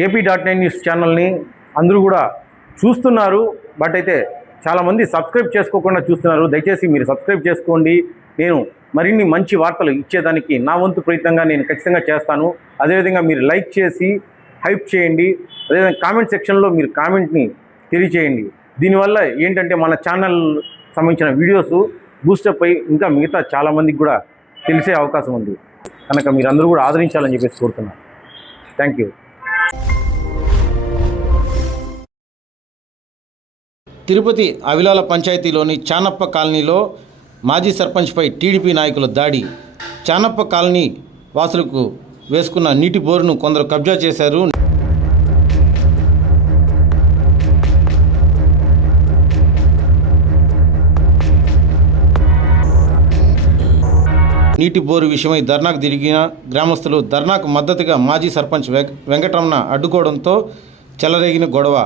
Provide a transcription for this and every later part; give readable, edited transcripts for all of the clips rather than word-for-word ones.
AP.9 news ఛానల్ని అందరూ కూడా చూస్తున్నారు. బట్ అయితే చాలామంది సబ్స్క్రైబ్ చేసుకోకుండా చూస్తున్నారు. దయచేసి మీరు సబ్స్క్రైబ్ చేసుకోండి. నేను మరిన్ని మంచి వార్తలు ఇచ్చేదానికి నా వంతు ప్రయత్నంగా నేను ఖచ్చితంగా చేస్తాను. అదేవిధంగా మీరు లైక్ చేసి హైప్ చేయండి. అదేవిధంగా కామెంట్ సెక్షన్లో మీరు కామెంట్ని తెలియచేయండి. దీనివల్ల ఏంటంటే మన ఛానల్ సంబంధించిన వీడియోస్ బూస్టప్ అయ్యి ఇంకా మిగతా చాలామందికి కూడా తెలిసే అవకాశం ఉంది. కనుక మీరందరూ కూడా ఆదరించాలని చెప్పేసి కోరుతున్నాను. Thank you. తిరుపతి అవిలాల పంచాయతీలోని చానప్ప కాలనీలో మాజీ సర్పంచ్పై టీడీపీ నాయకుల దాడి. చానప్ప కాలనీ వాసులకు వేసుకున్న నీటి బోరును కొందరు కబ్జా చేశారు. నీటి బోరు విషయమై ధర్నాకు తిరిగిన గ్రామస్తులు ధర్నాకు మద్దతుగా మాజీ సర్పంచ్ వెంకటరమణ అడ్డుకోవడంతో చెలరేగిన గొడవ.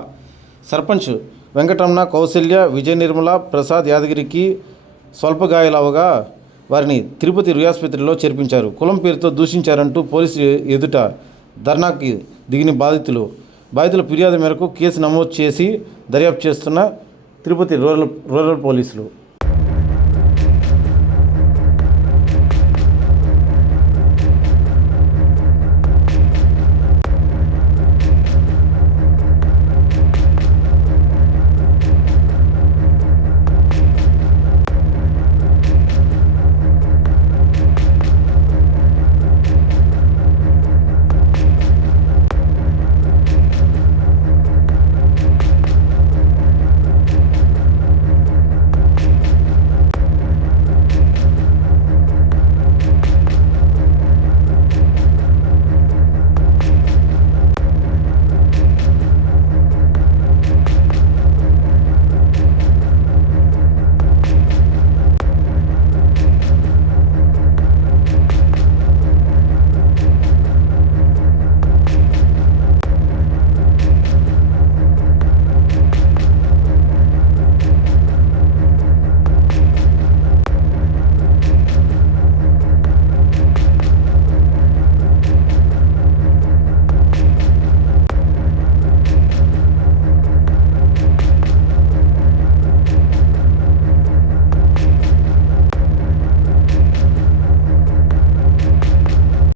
సర్పంచ్ వెంకటరమణ, కౌశల్య, విజయ నిర్మల, ప్రసాద్ యాదగిరికి స్వల్ప గాయాలవగా వారిని తిరుపతి రుయాస్పత్రిలో చేర్పించారు. కులం పేరుతో దూషించారంటూ పోలీసులు ఎదుట ధర్నాకి దిగిన బాధితుల ఫిర్యాదు మేరకు కేసు నమోదు చేసి దర్యాప్తు చేస్తున్న తిరుపతి రూరల్ పోలీసులు.